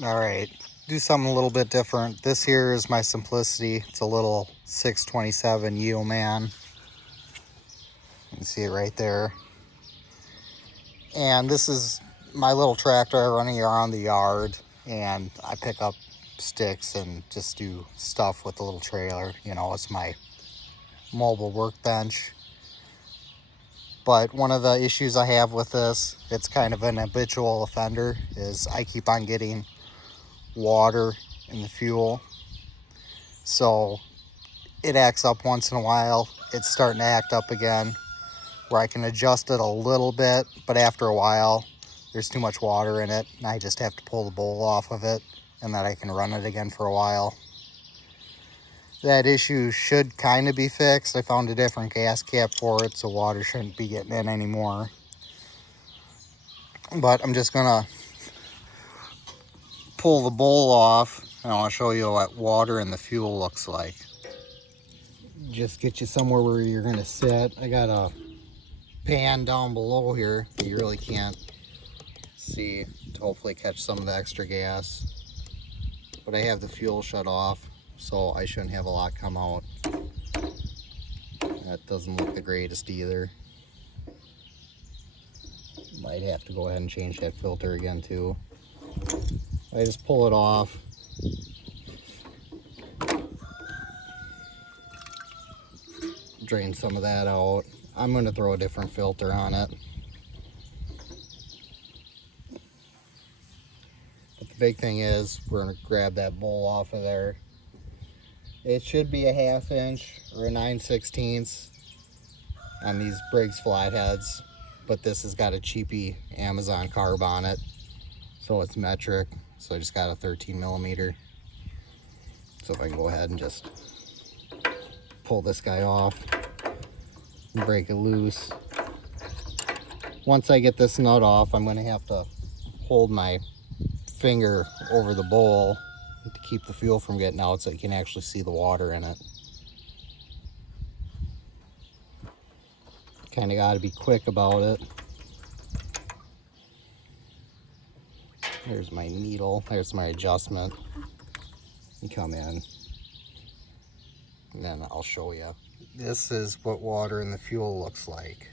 All right, do something a little bit different. This here is my Simplicity. It's a little 627 Yeoman. You can see it right there. And this is my little tractor running around the yard, and I pick up sticks and just do stuff with the little trailer. You know, it's my mobile workbench. But one of the issues I have with this, it's kind of an habitual offender, is I keep on getting water in the fuel. So it acts up once in a while. It's starting to act up again, where I can adjust it a little bit, but after a while there's too much water in it and I just have to pull the bowl off of it, and then I can run it again for a while. That issue should kind of be fixed. I found a different gas cap for it, so water shouldn't be getting in anymore. But I'm just gonna pull the bowl off and I'll show you what water in the fuel looks like. Just get you somewhere where you're gonna sit. I got a pan down below here that you really can't see to hopefully catch some of the extra gas. But I have the fuel shut off, so I shouldn't have a lot come out. That doesn't look the greatest either. Might have to go ahead and change that filter again too. I just pull it off. Drain some of that out. I'm going to throw a different filter on it. But the big thing is we're going to grab that bowl off of there. It should be a 1/2 inch or a 9/16 on these Briggs Flatheads, but this has got a cheapy Amazon carb on it, so it's metric. So I just got a 13 millimeter. So if I can go ahead and just pull this guy off and break it loose. Once I get this nut off, I'm going to have to hold my finger over the bowl to keep the fuel from getting out so you can actually see the water in it. Kind of got to be quick about it. There's my needle. There's my adjustment. You come in and then I'll show you. This is what water in the fuel looks like.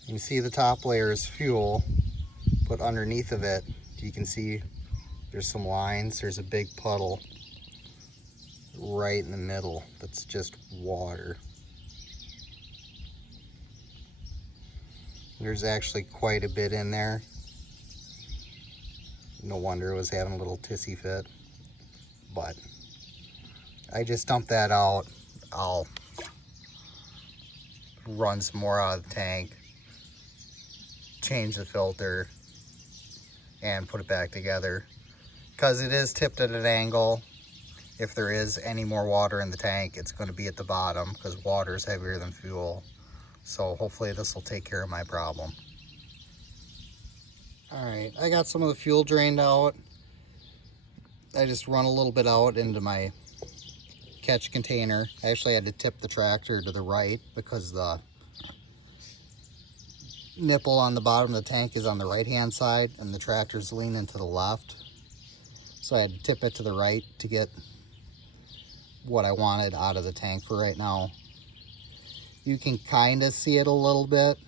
You can see the top layer is fuel, but underneath of it you can see there's some lines. There's a big puddle right in the middle that's just water. There's actually quite a bit in there. No wonder it was having a little tissy fit. But I just dumped that out. I'll run some more out of the tank, change the filter, and put it back together. Because it is tipped at an angle, if there is any more water in the tank, it's going to be at the bottom because water is heavier than fuel. So hopefully this will take care of my problem. Alright, I got some of the fuel drained out. I just run a little bit out into my catch container. I actually had to tip the tractor to the right because the nipple on the bottom of the tank is on the right hand side and the tractor's leaning to the left. So I had to tip it to the right to get what I wanted out of the tank for right now. You can kind of see it a little bit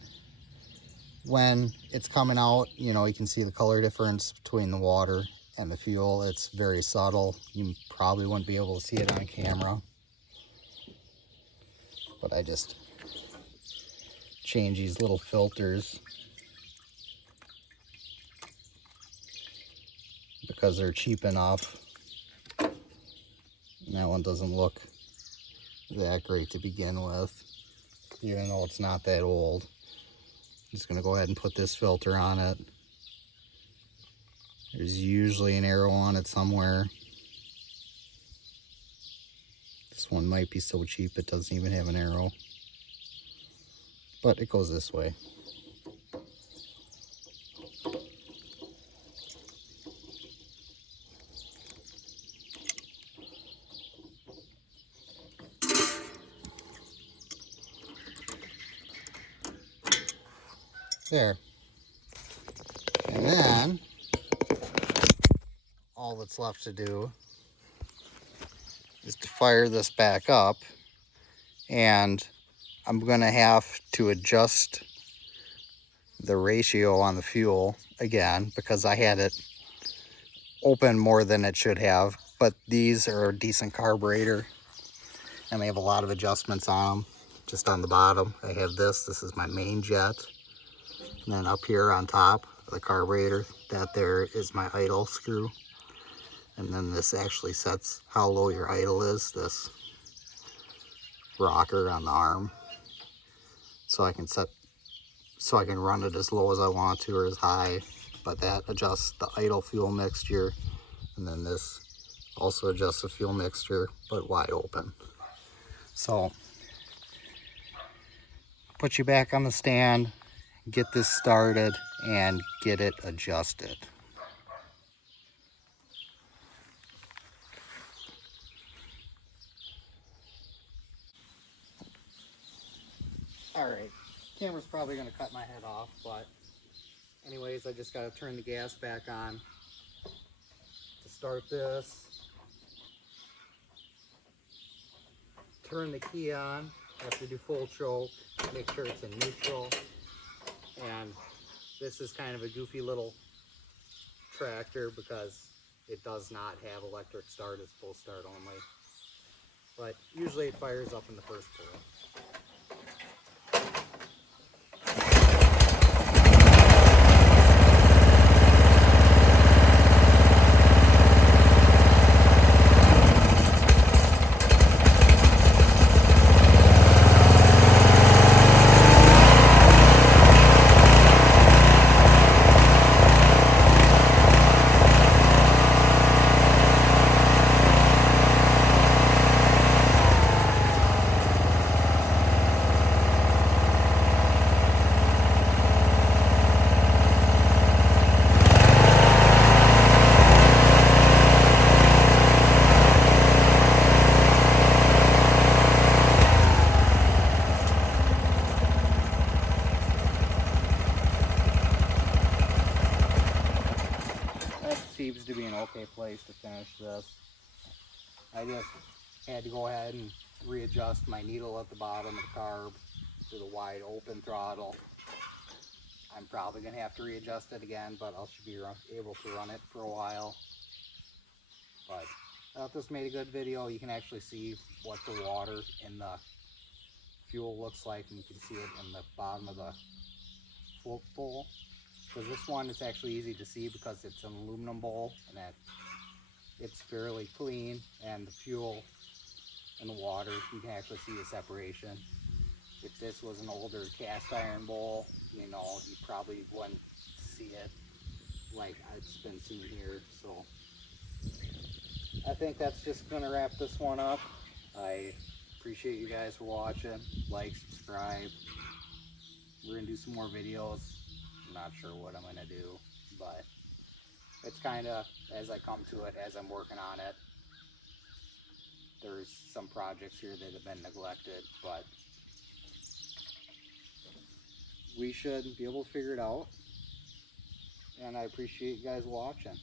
when it's coming out. You know, you can see the color difference between the water and the fuel. It's very subtle. You probably wouldn't be able to see it on camera. But I just change these little filters because they're cheap enough. And that one doesn't look that great to begin with, even though it's not that old. I'm just going to go ahead and put this filter on it. There's usually an arrow on it somewhere. This one might be so cheap it doesn't even have an arrow. But it goes this way. There. And then all that's left to do is to fire this back up, and I'm gonna have to adjust the ratio on the fuel again because I had it open more than it should have. But these are a decent carburetor and they have a lot of adjustments on them. Just on the bottom I have this is my main jet, and then up here on top of the carburetor, that there is my idle screw, and then this actually sets how low your idle is, this rocker on the arm, so I can run it as low as I want to or as high. But that adjusts the idle fuel mixture, and then this also adjusts the fuel mixture but wide open. So put you back on the stand, get this started, and get it adjusted. Alright, camera's probably going to cut my head off, but anyways, I just got to turn the gas back on to start this. Turn the key on after you do full choke, make sure it's in neutral. And this is kind of a goofy little tractor because it does not have electric start, it's full start only. But usually it fires up in the first pull. Seems to be an okay place to finish this. I just had to go ahead and readjust my needle at the bottom of the carb to the wide open throttle. I'm probably going to have to readjust it again, but I should be able to run it for a while. But I thought this made a good video. You can actually see what the water in the fuel looks like, and you can see it in the bottom of the float bowl. Because this one is actually easy to see because it's an aluminum bowl and that it's fairly clean, and the fuel and the water, you can actually see the separation. If this was an older cast iron bowl, you know, you probably wouldn't see it like it's been seen here. So I think that's just going to wrap this one up. I appreciate you guys for watching. Like, subscribe. We're going to do some more videos. I'm not sure what I'm going to do, but it's kind of as I come to it, as I'm working on it. There's some projects here that have been neglected, but we should be able to figure it out. And I appreciate you guys watching.